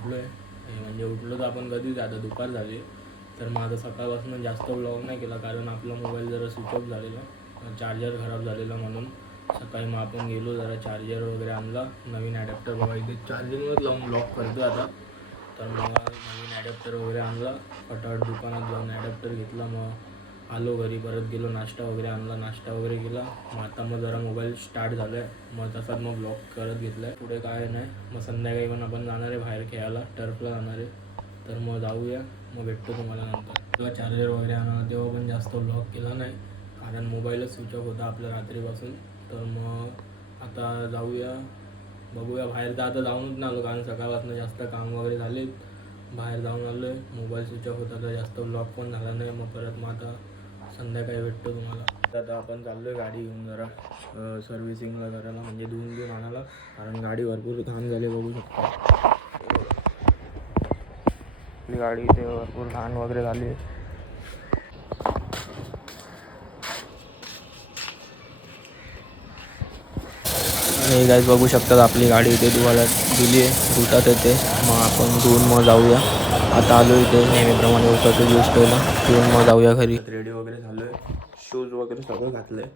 उठलो आहे. म्हणजे उठलो तर आपण कधीच, आता दुपार झाली. तर मग आता सकाळपासून जास्त व्लॉग नाही केला, कारण आपला मोबाईल जरा स्विच ऑफ झालेला, चार्जर खराब झालेला. म्हणून सकाळी मग आपण गेलो, जरा चार्जर वगैरे आणला, नवीन ॲडॅप्टर. बघा इथे चार्जिंगवर लावून ब्लॉग करतो आता. तर मग नवीन ॲडॅप्टर वगैरे आणला, फटाफट दुकानात जाऊन ॲडॅप्टर घेतला. मग आलो घरी, परत गेलो, नाश्ता वगैरे आणला, नाश्ता वगैरे केला. मग आता मग जरा मोबाईल स्टार्ट झाला आहे, मग तसाच मग ब्लॉग करत घेतला आहे. पुढे काय नाही. मग संध्याकाळी पण आपण जाणार आहे बाहेर खेळायला, टर्फला जाणार आहे. तर मग जाऊया, मग भेटतो तुम्हाला नंतर. तेव्हा चार्जर वगैरे आणला, तेव्हा पण जास्त ब्लॉग केला नाही, कारण मोबाईलच स्विच ऑफ होता आपल्या रात्रीपासून. तर मग आता जाऊया, बघूया. बाहेर तर आता जाऊनच नाही आलो, कारण सकाळपासून जास्त काम वगैरे झाले. बाहेर जाऊन आलो आहे, मोबाईल स्विच ऑफ होता, तर जास्त ब्लॉग पण झाला नाही. मग परत मग आता संध्याकाळी भेटतो तुम्हाला. आता आपण चाललो आहे गाडी घेऊन जरा सर्व्हिसिंगला करायला, म्हणजे धुवून घेऊन आणायला, कारण गाडी भरपूर घाण झाली, बघू शकतो. आपली गाडी इथे भरपूर घाण वगैरे झाली आहे. हे गाईज बघू शकतात, आपली गाडी इथे धुवायला दिली आहे, धुतात येते. मग आपण धुवून मग जाऊया. आता आलो इथे नेहमीप्रमाणे उसाचं ज्यूस प्यायला, पिऊन मग जाऊया घरी. रेडी वगैरे झालो आहे, शूज वगैरे सगळं घातलं आहे,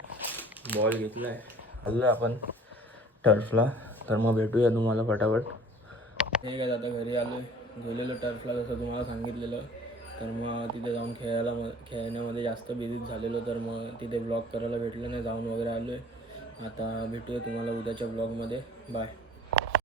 बॉल घेतला आहे, आलो आपण टर्फला. तर मग भेटूया तुम्हाला फटाफट. हे काय, आता घरी आलो आहे, गेलेलो टर्फला जसं तुम्हाला सांगितलेलं. तर मग तिथे जाऊन खेळण्यामध्ये जास्त बिझीच झालेलो, तर मग तिथे ब्लॉग करायला भेटलं नाही, जाऊन वगैरे आलो आहे. आता भेटूया तुम्हाला उद्याच्या ब्लॉगमध्ये. बाय.